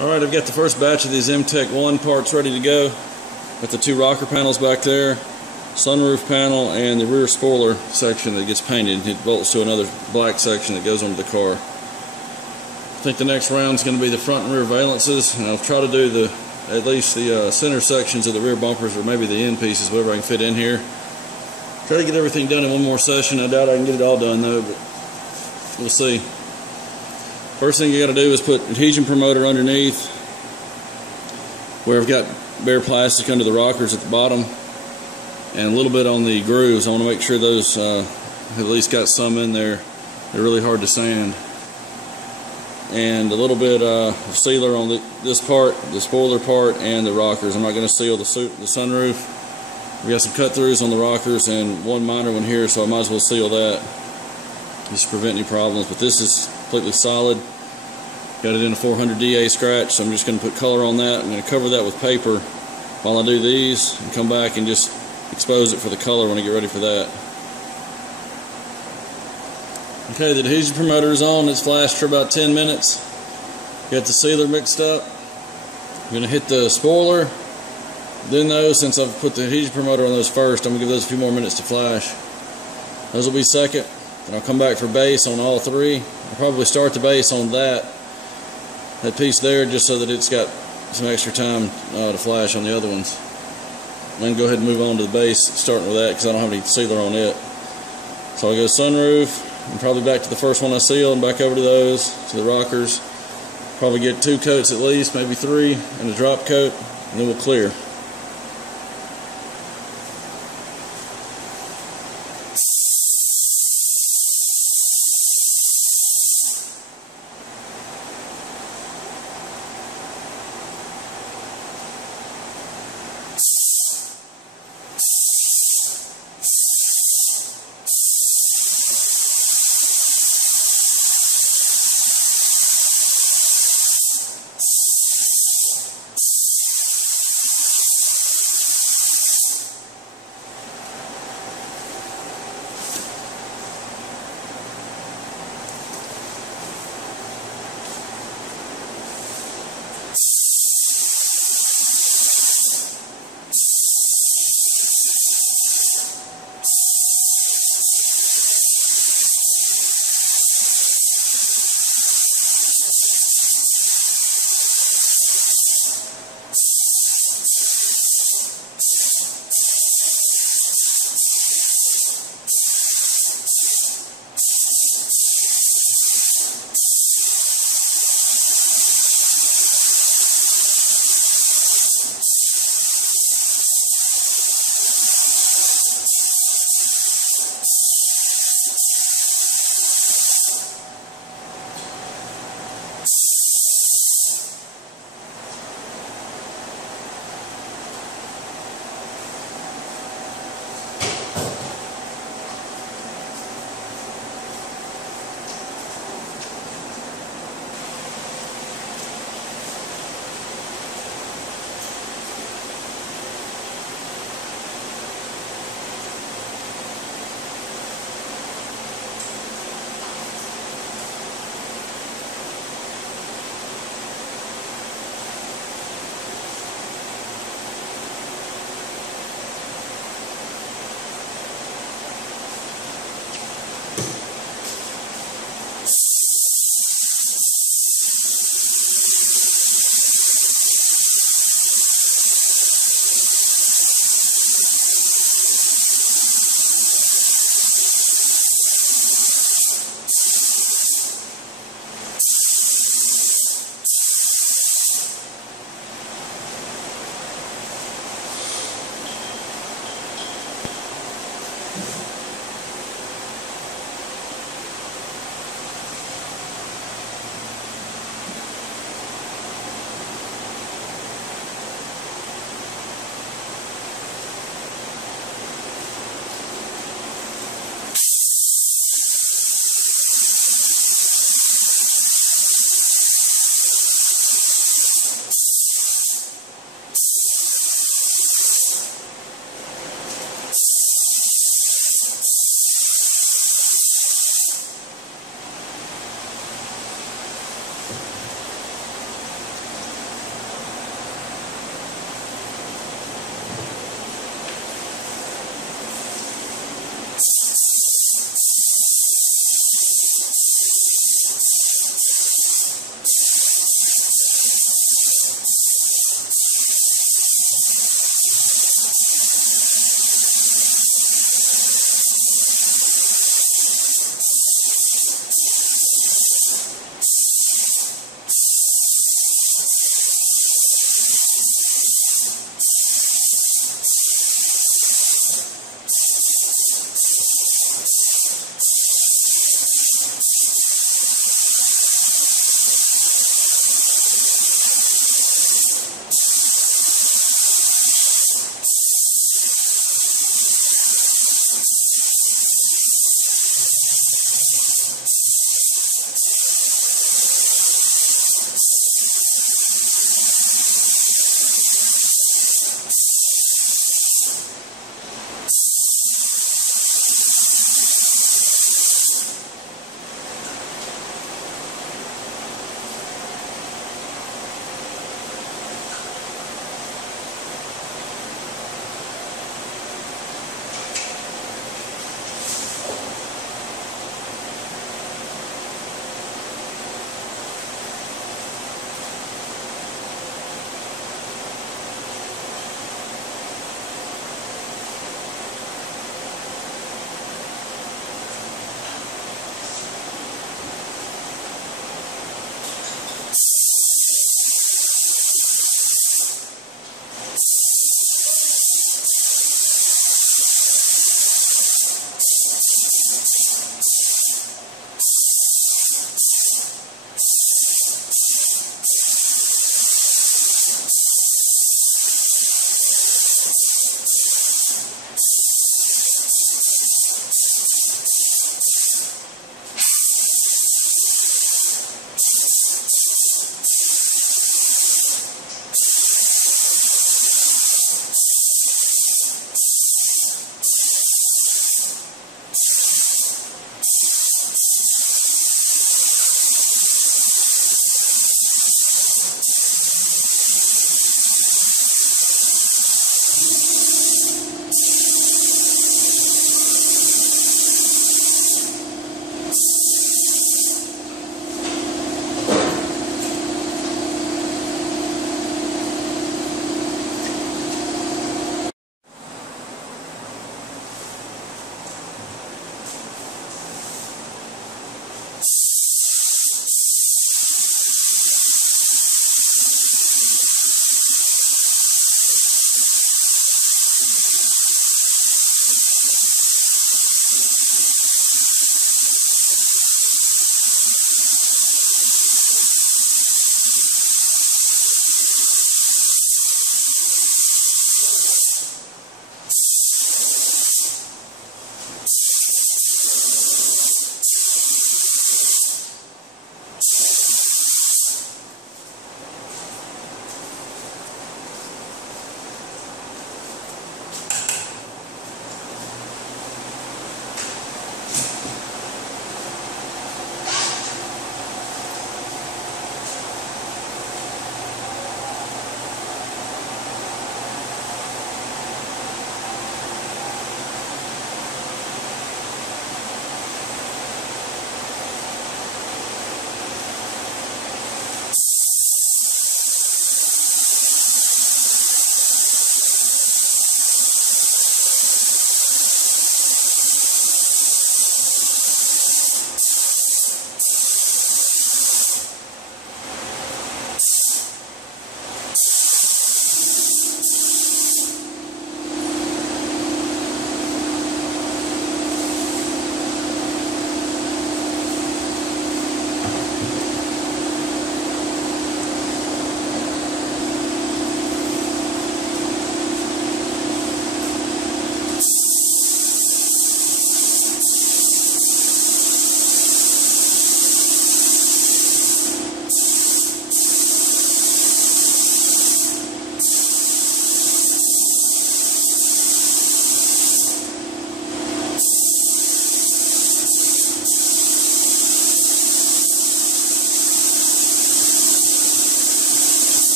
Alright, I've got the first batch of these Mtech 1 parts ready to go. Got the two rocker panels back there, sunroof panel, and the rear spoiler section that gets painted. It bolts to another black section that goes onto the car. I think the next round is going to be the front and rear valances, and I'll try to do at least the center sections of the rear bumpers, or maybe the end pieces, whatever I can fit in here. Try to get everything done in one more session. I doubt I can get it all done though, but we'll see. First thing you got to do is put adhesion promoter underneath where I've got bare plastic under the rockers at the bottom, and a little bit on the grooves. I want to make sure those have at least got some in there. They're really hard to sand. And a little bit of sealer on this part, the spoiler part, and the rockers. I'm not going to seal the sunroof. We got some cut throughs on the rockers and one minor one here, so I might as well seal that just to prevent any problems. But this is completely solid. Got it in a 400 DA scratch, so I'm just going to put color on that. I'm going to cover that with paper while I do these and come back and just expose it for the color when I get ready for that. Okay, the adhesion promoter is on. It's flashed for about 10 minutes. Got the sealer mixed up. I'm going to hit the spoiler. Then those, since I've put the adhesion promoter on those first, I'm going to give those a few more minutes to flash. Those will be second. Then I'll come back for base on all three. I'll probably start the base on that piece there, just so that it's got some extra time to flash on the other ones. I'm going to go ahead and move on to the base, starting with that because I don't have any sealer on it. So I'll go sunroof, and probably back to the first one I sealed, and back over to those, to the rockers. Probably get 2 coats at least, maybe 3, and a drop coat, and then we'll clear.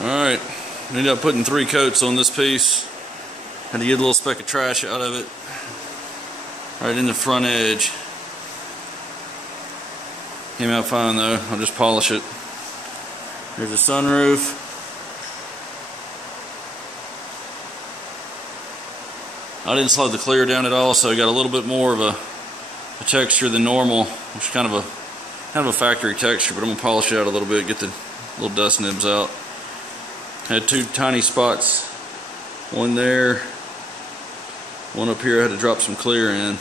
Alright, ended up putting 3 coats on this piece. Had to get a little speck of trash out of it. Right in the front edge. Came out fine though, I'll just polish it. Here's the sunroof. I didn't slow the clear down at all, so I got a little bit more of a texture than normal, which is kind of a factory texture, but I'm gonna polish it out a little bit, get the little dust nibs out. Had 2 tiny spots, one there, one up here. I had to drop some clear in,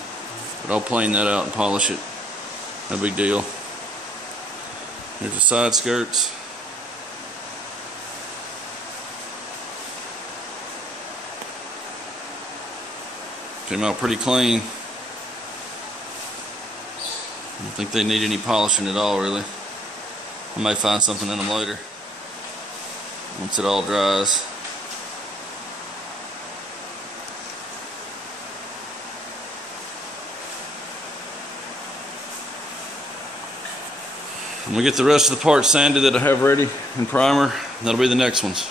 but I'll plane that out and polish it. No big deal. Here's the side skirts. Came out pretty clean. I don't think they need any polishing at all, really. I may find something in them later once it all dries. I'm gonna get the rest of the parts sanded that I have ready in primer. That'll be the next ones.